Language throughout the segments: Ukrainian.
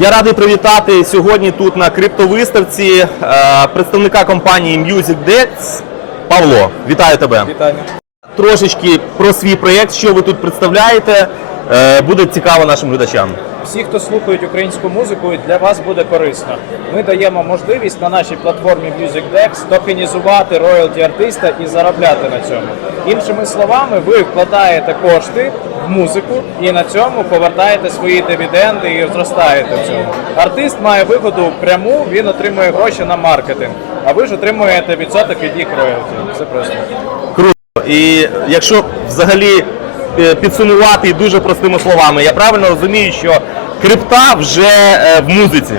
Я радий привітати сьогодні тут на криптовиставці е, представника компанії MusicDex Павло. Вітаю тебе. Вітаю. Трошечки про свій проєкт, що ви тут представляєте. Е, Буде цікаво нашим глядачам. Всі, хто слухають українську музику, для вас буде корисно. Ми даємо можливість на нашій платформі MusicDex токенізувати роялті артиста і заробляти на цьому. Іншими словами, ви вкладаєте кошти в музику і на цьому повертаєте свої дивіденди і зростаєте в цьому. Артист має вигоду пряму, він отримує гроші на маркетинг, а ви ж отримуєте відсоток від їх роялті. Все просто. Круто. І якщо взагалі підсумувати і дуже простими словами, я правильно розумію, що крипта вже е, в музиці.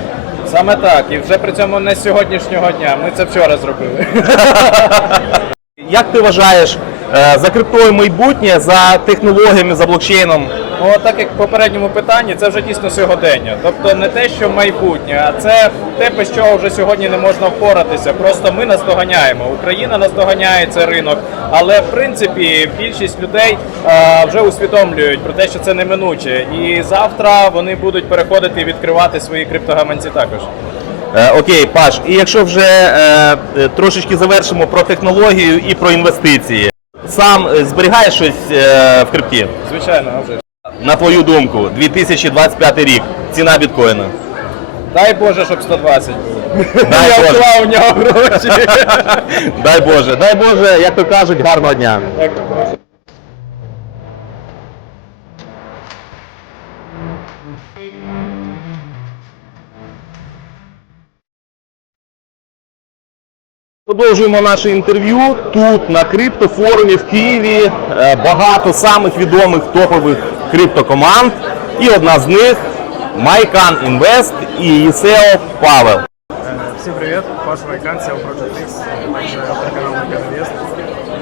Саме так, і вже при цьому не з сьогоднішнього дня. Ми це вчора зробили. Як ти вважаєш е, за криптою майбутнє, за технологіями, за блокчейном? Ну, так як в попередньому питанні, це вже дійсно сьогодення. Тобто не те, що майбутнє, а це те, без чого вже сьогодні не можна впоратися. Просто ми наздоганяємо. Україна наздоганяє цей ринок, але в принципі більшість людей а, вже усвідомлюють про те, що це неминуче. І завтра вони будуть переходити і відкривати свої криптогаманці також. Е, окей, Паш, і якщо вже е, е, трошечки завершимо про технологію і про інвестиції, сам е, зберігаєш щось е, в крипті? Звичайно, а вже. ж. На твою думку, 2025 рік, ціна біткоїна. Дай Боже, щоб 120 було. Дай Я Боже. вклав у нього гроші. Дай Боже, дай Боже, як то кажуть, гарного дня. Так, Продовжуємо наше інтерв'ю тут на криптофорумі в Києві. Е, Багато самих відомих топових криптокоманд. І одна з них Майкан Інвест і її SEO Павел. Всем привет, Паша Майкан, SEO Project X, также автор канала Майкан Инвест.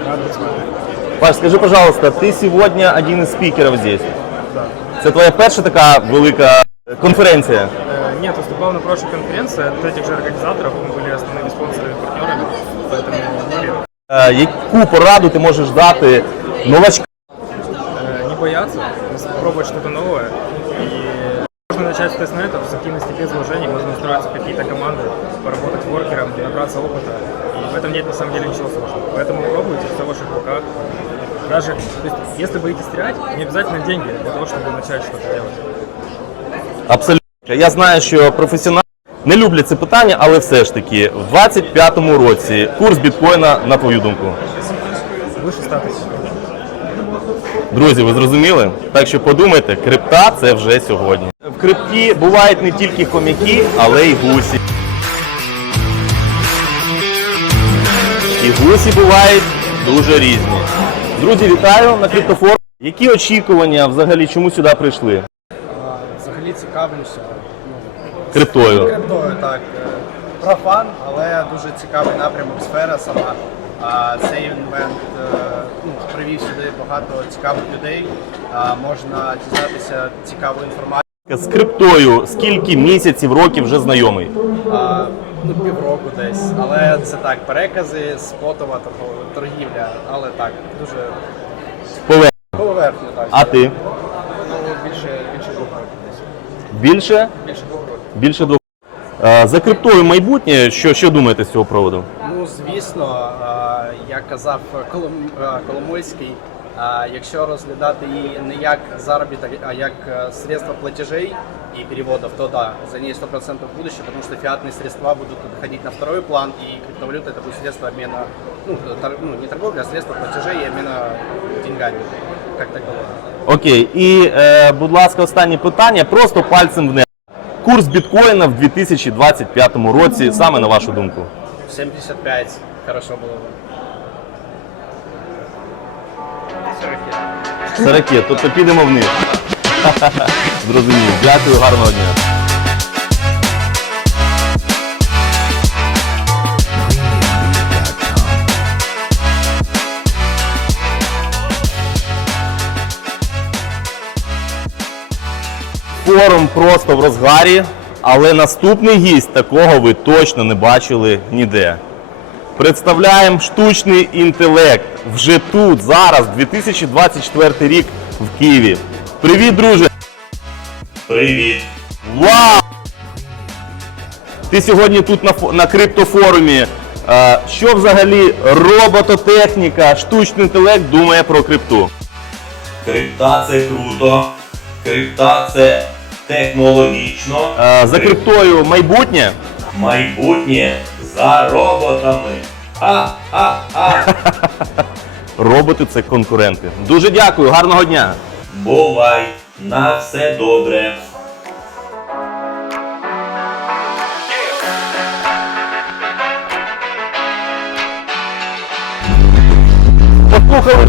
Рад быть с вами. Паш, скажи, пожалуйста, ти сьогодні один із спікерів здесь. Да. Це твоя перша така велика конференція. Э, Нет, выступал на прошлой конференции от этих же организаторов, мы были основными спонсорами и партнерами, поэтому уверен. Е, Яку пораду ти можеш дати новачкам? Э, Не бояться, попробовать что-то новое. И можно начать с тестнетов, с активности без вложений, можно устроиться в какие-то команды, поработать воркером, набраться опыта. И в этом нет на самом деле ничего сложного. Поэтому пробуйте, все в ваших руках. Даже то есть, если боитесь терять, не обязательно деньги для того, чтобы начать что-то делать. Абсолютно. Я знаю, що професіонали не люблять це питання, але все ж таки, в 25-му році курс біткоїна, на твою думку. Выше 100 тысяч. Друзі, ви зрозуміли? Так що подумайте, крипта це вже сьогодні. В крипті бувають не тільки хомяки, але й гусі. І гусі бувають дуже різні. Друзі, вітаю на криптофорумі. Які очікування взагалі чому сюди прийшли? Взагалі цікавлюся Криптою. криптою, так. е, Профан, але дуже цікавий напрямок сфера сама. А цей інвент е, ну, привів сюди багато цікавих людей. А, можна дізнатися цікаву інформацію. З криптою скільки місяців, років вже знайомий? А, ну, півроку десь. Але це так, перекази, спотова торгівля, але так, дуже Пове. поверхня, так. А ти? Ну, більше, більше двох років десь. Більше? Більше двох років. Більше двох. Е, За криптою майбутнє, що, що думаєте з цього приводу? Звісно, е, як казав е, Коломойський, е, якщо розглядати її не як заробіток, а як средство платежей и переводов, то да, за ней 100% будущее, потому что фиатные средства будут отходить на второй план, и криптовалюта это будет средство обмена, ну, тор- ну, не торговля, а средство платежей и обмена деньгами, как таковое. Окей, і е, будь ласка, останнє питання. Просто пальцем вниз. Курс біткоїна в 2025 році, саме на вашу думку. 75 хорошо было бы. 40. Це ракет, тобто підемо вниз. Зрозумів. Дякую, гарного дня. Форум просто в розгарі, але наступний гість такого ви точно не бачили ніде. Представляємо штучний інтелект вже тут, зараз, 2024 рік в Києві. Привіт, друже! Привіт! Вау! Ти сьогодні тут на, на криптофорумі. Е, Що взагалі робототехніка, штучний інтелект думає про крипту? Крипта це круто, крипта це технологічно, Е, За криптою майбутнє. майбутнє за роботами. А-а-а. Роботи це конкуренти. Дуже дякую, гарного дня. Бувай, на все добре. Послухали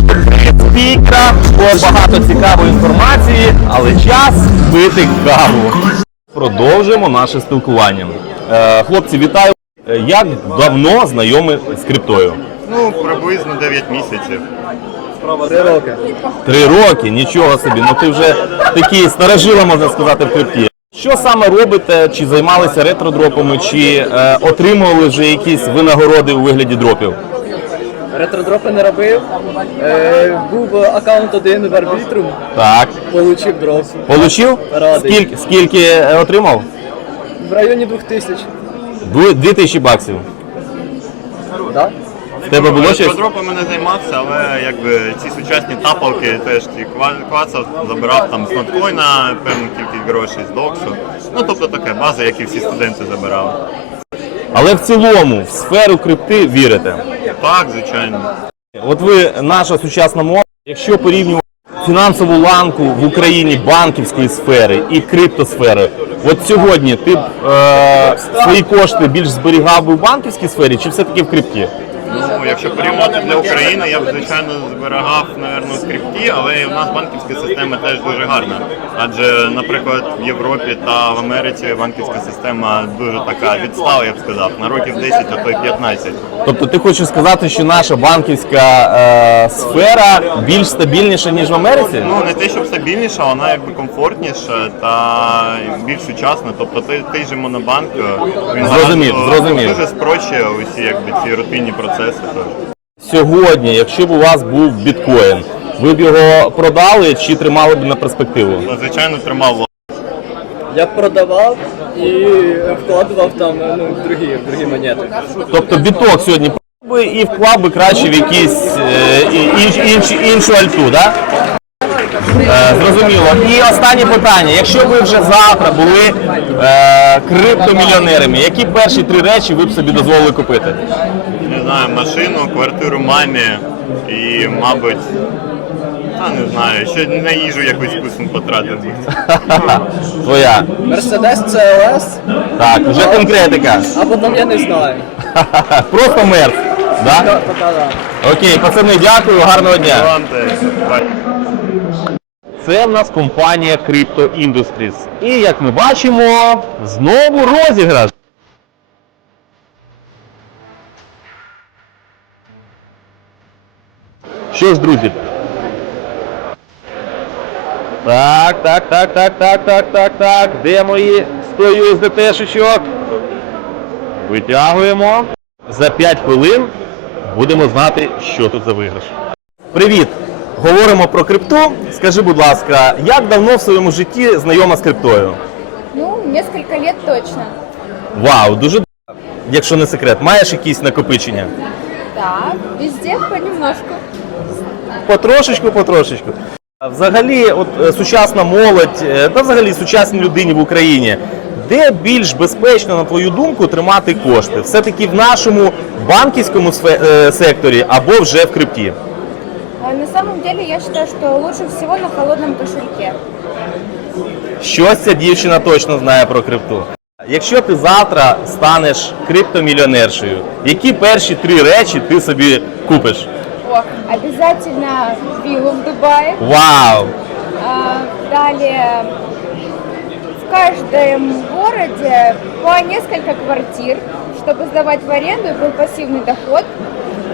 спікера, було багато цікавої інформації, але час пити каву. Продовжуємо наше спілкування. Е, Хлопці, вітаю! Е, Як давно знайомі з криптою? Ну, приблизно 9 місяців. Три роки, нічого собі. Ну ти вже такий старожила, можна сказати, в крипті. Що саме робите? Чи займалися ретродропами, чи е, отримували вже якісь винагороди у вигляді дропів? Ретродропи не робив. Е, був аккаунт один в арбітрум, Так. получив дроп. Получив? Радий. Скільки, скільки е, отримав? В районі 2000. Дві дві тисячі баксів. Да? В тебе було щось? Дропами не займався, але якби ці сучасні тапалки теж ті ква- клацав, забирав там з ноткоїна певну кількість грошей з доксу. Ну тобто таке база, як і всі студенти забирали. Але в цілому в сферу крипти вірите. Так, звичайно. От ви наша сучасна мова, якщо порівнювати фінансову ланку в Україні банківської сфери і криптосфери, от сьогодні ти б е, свої кошти більш зберігав би в банківській сфері чи все-таки в крипті? Ну, якщо порівнювати для України, я б звичайно зберігав, напевно, в крипті, але і в нас банківська система теж дуже гарна. Адже, наприклад, в Європі та в Америці банківська система дуже така відстала, я б сказав, на років 10, а то й 15. Тобто ти хочеш сказати, що наша банківська е, сфера більш стабільніша, ніж в Америці? Ну не те, щоб стабільніша, вона якби комфортніша та більш сучасна. Тобто той, той же монобанк він Зрозумів, зрозумів. дуже спрощує усі якби ці рутинні процеси. Тож. Сьогодні, якщо б у вас був біткоін, ви б його продали чи тримали б на перспективу? Ну, Звичайно, тримав Я продавав і вкладував там ну, в другі, в другі монети. Тобто біток сьогодні продав би і вклав би краще в якісь е, і- інш, інш, іншу альту, да? Е, зрозуміло. І останнє питання. Якщо ви вже завтра були е, криптомільйонерами, які перші три речі ви б собі дозволили купити? Не знаю, машину, квартиру мамі і, мабуть, та не знаю, ще на їжу якусь вкусну потратити. Твоя. Мерседес CLS, Так, вже конкретика. а потім я не знаю. Просто мерз. Да? Окей, пацани, дякую, гарного дня. Бай. Це в нас компанія Crypto Industries. І як ми бачимо, знову розіграш. Що ж, друзі? Так, так, так, так, так, так, так, так. Де мої 100 USDT-шечок? Витягуємо. За 5 хвилин будемо знати, що тут за виграш. Привіт! Говоримо про крипту. Скажи, будь ласка, як давно в своєму житті знайома з криптою? Ну, несколько лет точно. Вау, дуже якщо не секрет, маєш якісь накопичення? Так, везде понемножку. Потрошечку, потрошечку. Взагалі, от е, сучасна молодь, е, та взагалі сучасній людині в Україні, де більш безпечно, на твою думку, тримати кошти? Все-таки в нашому банківському е, секторі або вже в крипті? На самом деле я считаю, что лучше всего на холодном кошельке. Щось ця дівчина точно знає про крипту. Якщо ти завтра станеш криптомільйонершею, які перші три речі ти собі купиш? О, обязательно виллу в Дубае. Вау! А, далее в каждом городе по несколько квартир, чтобы сдавать в аренду и был пассивный доход.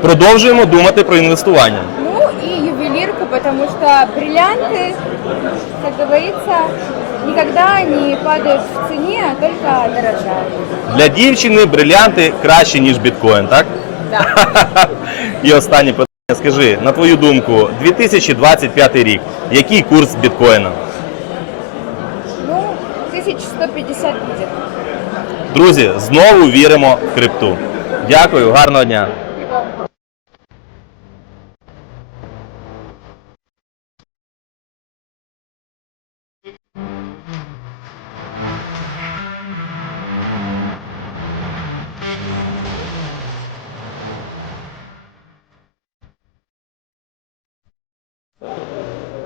Продовжуємо думати про інвестування. Ну и ювелирку, потому что бриллианты, как говорится, никогда не падают в цене, а только дорожают. Для дівчини брилянти краще, ніж біткоін, так? Да. І останнє питання. Скажи, на твою думку, 2025 рік, який курс біткоїна? Ну, 1150 буде. Друзі, знову віримо в крипту. Дякую, гарного дня.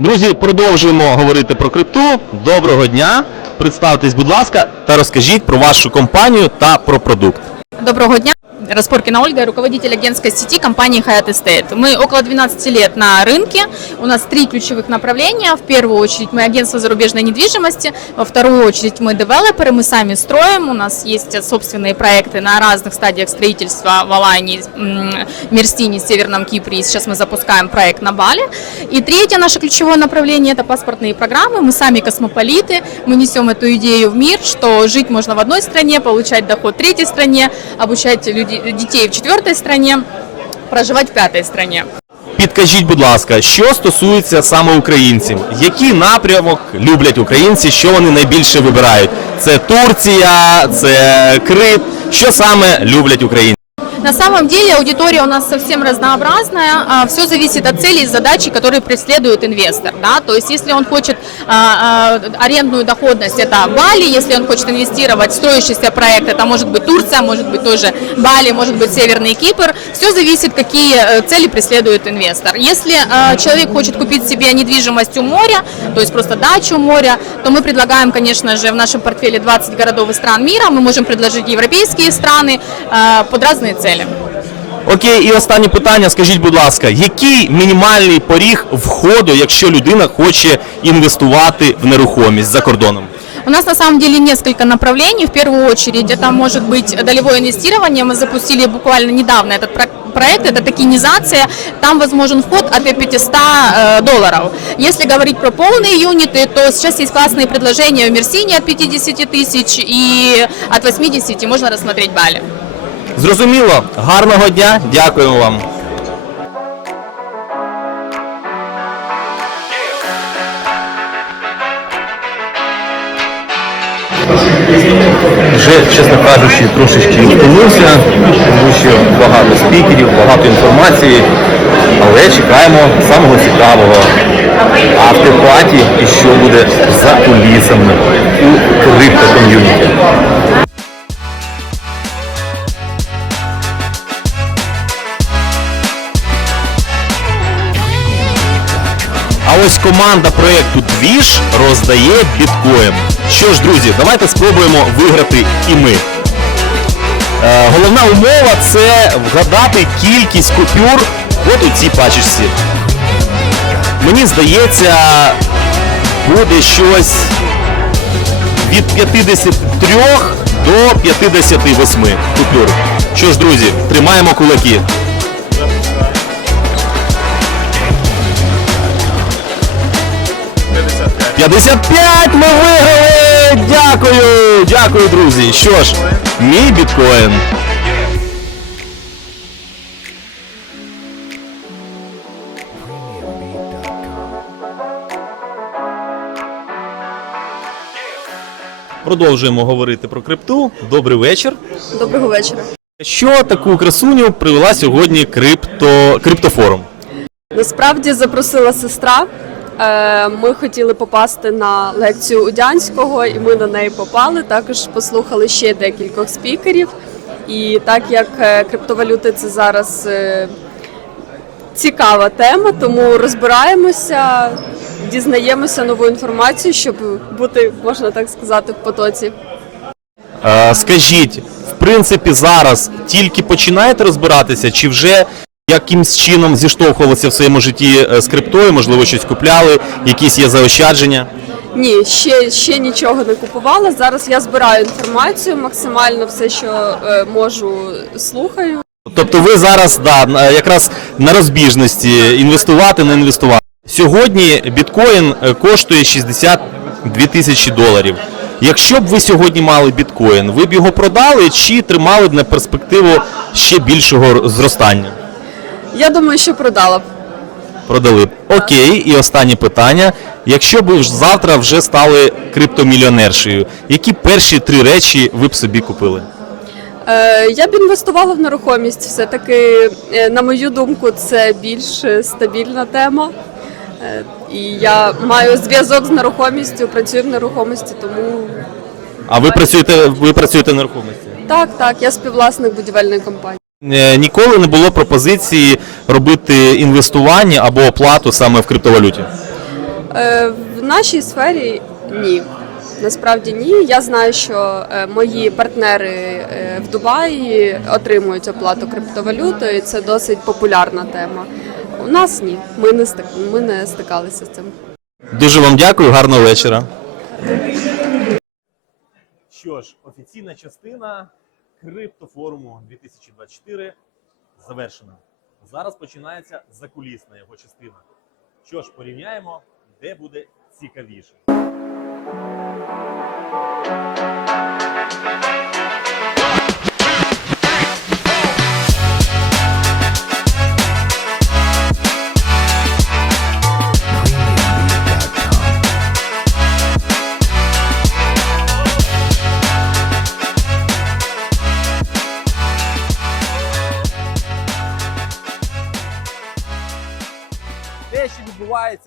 Друзі, продовжуємо говорити про крипту. Доброго дня. Представтесь, будь ласка, та розкажіть про вашу компанію та про продукт. Доброго дня. Распоркина Ольга, руководитель агентской сети компании Hyatt Estate. Мы около 12 лет на рынке. У нас три ключевых направления. В первую очередь мы агентство зарубежной недвижимости. Во вторую очередь мы девелоперы, мы сами строим. У нас есть собственные проекты на разных стадиях строительства в Алании, м, Мерсине, Северном Кипре. И сейчас мы запускаем проект на Бали. И третье наше ключевое направление – это паспортные программы. Мы сами космополиты. Мы несем эту идею в мир, что жить можно в одной стране, получать доход в третьей стране, обучать людей, детей в четвертой стране, проживать в пятой стране. Підкажіть, будь ласка, що стосується саме українців, який напрямок люблять українці, що вони найбільше вибирають? Це Турція, це Крит. Що саме люблять українці? На самом деле аудитория у нас совсем разнообразная. Все зависит от целей и задачи, которые преследует инвестор. Да? То есть если он хочет а, а, арендную доходность, это Бали. Если он хочет инвестировать в строящийся проект, это может быть Турция, может быть тоже Бали, может быть Северный Кипр. Все зависит, какие э, цели преследует инвестор. Если человек хочет купить себе недвижимость у моря, то есть просто дачу у моря, то мы предлагаем, конечно же, в нашем портфеле 20 городов и стран мира. Мы можем предложить европейские страны под разные цели Окей, і останнє питання. Скажіть, будь ласка, який мінімальний поріг входу, якщо людина хоче інвестувати в нерухомість за кордоном? У нас на самом деле несколько направлений. В первую очередь это может быть долевое инвестирование. Мы запустили буквально недавно этот про- проект, это токенизация. Там возможен вход от 500 э, долларов. Если говорить про полные юниты, то сейчас есть классные предложения в Мерсине от 50 тысяч и от 80 можно рассмотреть Бали. Зрозуміло, гарного дня, дякуємо вам. Вже, чесно кажучи, трошечки втомився, тому що багато спікерів, багато інформації, але чекаємо самого цікавого автопаті і що буде за кулісами у криптоком'юніті. Ось команда проєкту Двіж роздає біткоін. Що ж, друзі, давайте спробуємо виграти і ми. Е, головна умова це вгадати кількість купюр от у цій пачечці. Мені здається, буде щось від 53 до 58 купюр. Що ж, друзі, тримаємо кулаки. 55 ми виграли! Дякую! Дякую, друзі! Що ж, мій біткоін. Продовжуємо говорити про крипту. Добрий вечір. Доброго вечора. Що таку красуню привела сьогодні крипто... криптофорум? Насправді запросила сестра. Е, Ми хотіли попасти на лекцію Удянського, і ми на неї попали. Також послухали ще декількох спікерів. І так як е, криптовалюти це зараз е, цікава тема, тому розбираємося, дізнаємося нову інформацію, щоб бути, можна так сказати, в потоці. Скажіть, в принципі, зараз тільки починаєте розбиратися, чи вже якимсь чином зіштовхувалися в своєму житті е, з криптою, можливо, щось купляли, якісь є заощадження? Ні, ще, ще нічого не купувала. Зараз я збираю інформацію, максимально все, що е, можу, слухаю. Тобто ви зараз да, на- якраз на розбіжності інвестувати, не інвестувати. Сьогодні біткоін е, коштує 62 тисячі доларів. Якщо б ви сьогодні мали біткоін, ви б його продали чи тримали б на перспективу ще більшого зростання? Я думаю, що продала б. Продали б. Окей, і останнє питання. Якщо б ж завтра вже стали криптомільйонершею, які перші три речі ви б собі купили? Е, Я б інвестувала в нерухомість. Все-таки, е, на мою думку, це більш е, стабільна тема. Е, І я маю зв'язок з нерухомістю, працюю в нерухомості, тому А ви працюєте, ви працюєте в нерухомості? так, так, я співвласник будівельної компанії. Е, Ніколи не було пропозиції робити інвестування або оплату саме в криптовалюті. Е, В нашій сфері ні. Насправді ні. Я знаю, що е, мої партнери е, в Дубаї отримують оплату криптовалютою, і це досить популярна тема. У нас ні. Ми не стик... ми не стикалися з цим. Дуже вам дякую, гарного вечора. Що ж, офіційна частина криптофоруму 2024 завершена. Зараз починається закулісна його частина. Що ж, порівняємо, де буде цікавіше.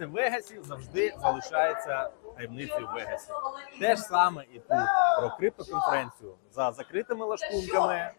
В Вегасі, завжди залишається таємницею Вегасі. Те ж саме і тут про криптоконференцію за закритими лаштунками.